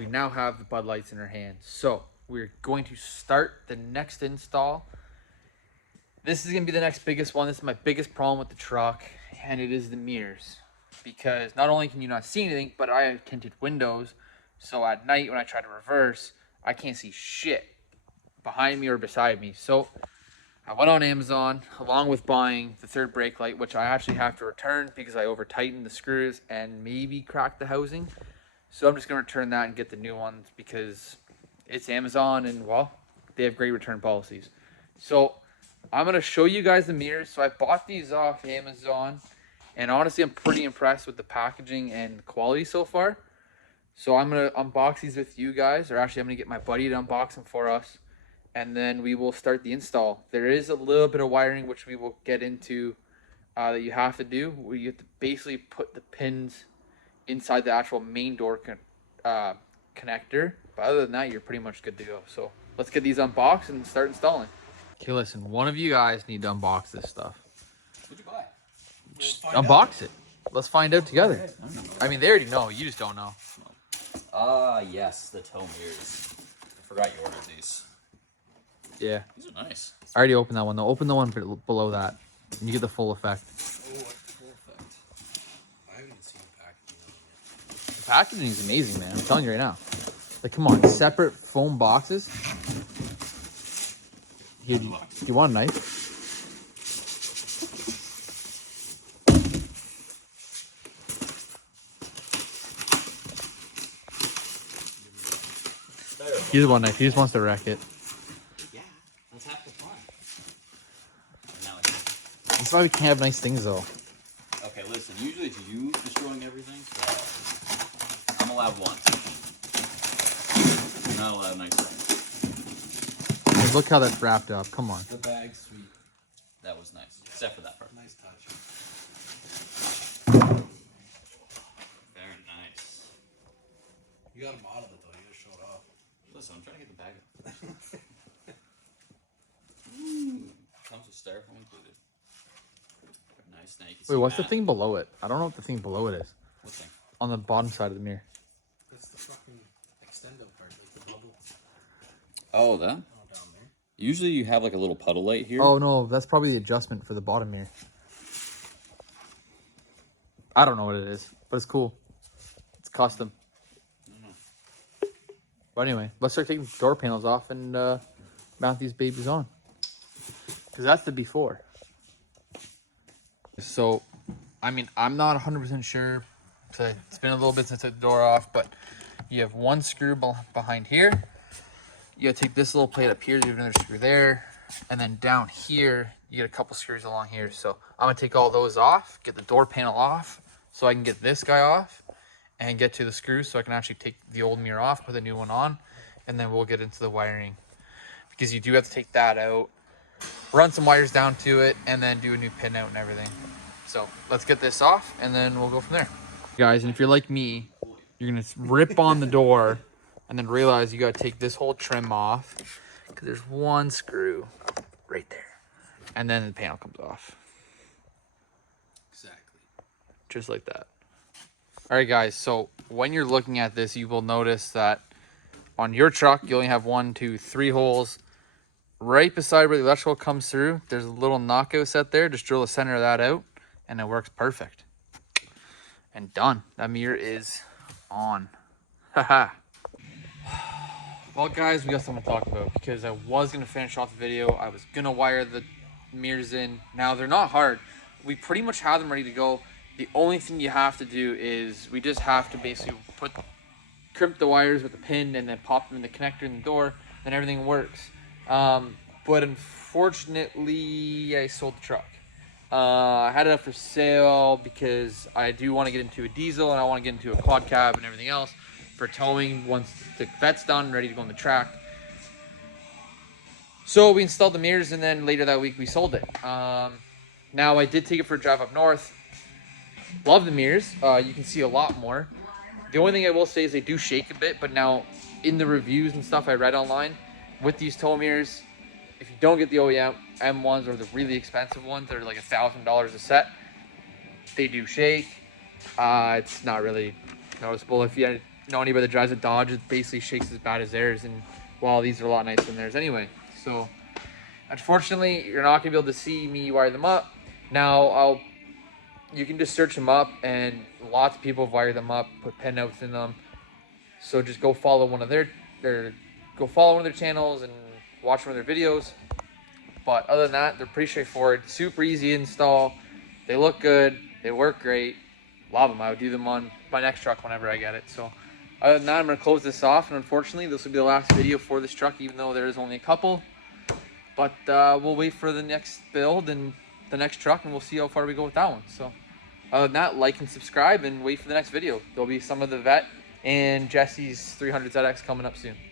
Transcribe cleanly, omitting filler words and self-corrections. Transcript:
we now have the Bud Lights in our hands. So we're going to start the next install. This is going to be the next biggest one. This is my biggest problem with the truck, and it is the mirrors. Because not only can you not see anything, but I have tinted windows. So at night when I try to reverse, I can't see shit behind me or beside me. So I went on Amazon along with buying the third brake light, which I actually have to return because I over tightened the screws and maybe cracked the housing. So I'm just going to return that and get the new ones because it's Amazon and, well, they have great return policies. So I'm going to show you guys the mirrors. So I bought these off Amazon, and honestly, I'm pretty impressed with the packaging and quality so far. So I'm going to unbox these with you guys, or actually I'm going to get my buddy to unbox them for us, and then we will start the install. There is a little bit of wiring, which we will get into, that you have to do, where you have to basically put the pins inside the actual main door connector. But other than that, you're pretty much good to go. So let's get these unboxed and start installing. Okay, listen, one of you guys need to unbox this stuff. What'd you buy? Just unbox it. Let's find out together. I mean, they already know. You just don't know. Yes, the tow mirrors. I forgot you ordered these. Yeah. These are nice. I already opened that one, though. Open the one below that, and you get the full effect. Oh, like full effect. I haven't even seen the packaging on it. The packaging is amazing, man. I'm telling you right now. Like, come on. Separate foam boxes. Here, do you want a knife? He doesn't want a knife. He just wants to wreck it. Yeah, that's half the fun. That's why we can't have nice things, though. Okay, listen. Usually it's you destroying everything, so I'm allowed one. You're not allowed nice things. Hey, look how that's wrapped up. Come on. The bag's sweet. That was nice, except for that part. Nice touch. Very nice. You got to model it though. You got to show it off. Listen, I'm trying to get the bag. Comes with styrofoam included. Very nice. Now you can see Wait, what's the Matt. thing below it? I don't know what the thing below it is. What thing? On the bottom side of the mirror. It's the fucking extendo part, like the bubble. Oh, that? Oh, down there. Usually you have like a little puddle light here. Oh, no. That's probably the adjustment for the bottom mirror. I don't know what it is, but it's cool. It's custom. But anyway, let's start taking the door panels off and mount these babies on. Because that's the before. So, I mean, I'm not 100% sure. So it's been a little bit since I took the door off, but you have one screw behind here. You gotta take this little plate up here, you have another screw there. And then down here, you get a couple screws along here. So I'm gonna take all those off, get the door panel off, so I can get this guy off and get to the screws so I can actually take the old mirror off, put the new one on, and then we'll get into the wiring. Because you do have to take that out, run some wires down to it, and then do a new pin out and everything. So let's get this off, and then we'll go from there. Guys, and if you're like me, you're gonna rip on the door and then realize you gotta take this whole trim off because there's one screw right there. And then the panel comes off. Exactly. Just like that. All right, guys, so when you're looking at this, you will notice that on your truck, you only have 1, 2, 3 holes. Right beside where the electrical comes through, there's a little knockout set there. Just drill the center of that out, and it works perfect. And done. That mirror is on. Haha. Well, guys, we got something to talk about because I was going to finish off the video. I was going to wire the mirrors in. Now, they're not hard. We pretty much have them ready to go. The only thing you have to do is we just have to basically crimp the wires with a pin and then pop them in the connector in the door, then everything works. But unfortunately, I sold the truck. I had it up for sale because I do want to get into a diesel and I want to get into a quad cab and everything else for towing once the vet's done, ready to go on the track. So we installed the mirrors and then later that week we sold it. Now I did take it for a drive up north. Love the mirrors. You can see a lot more. The only thing I will say is they do shake a bit, but now in the reviews and stuff I read online, with these tow mirrors, if you don't get the OEM M1s or the really expensive ones that are like $1,000 a set, they do shake. It's not really noticeable. If know anybody that drives a Dodge, it basically shakes as bad as theirs, and well, these are a lot nicer than theirs anyway. So unfortunately, you're not gonna be able to see me wire them up. Now you can just search them up, and lots of people have wired them up, put pinouts in them. So just go follow one of their channels and watch one of their videos. But other than that, they're pretty straightforward, super easy to install. They look good, they work great. Love them. I would do them on my next truck whenever I get it. So other than that, I'm gonna close this off, and unfortunately, this will be the last video for this truck, even though there is only a couple. But we'll wait for the next build and the next truck, and we'll see how far we go with that one. So other than that, like and subscribe, and wait for the next video. There'll be some of the Vet and Jesse's 300ZX coming up soon.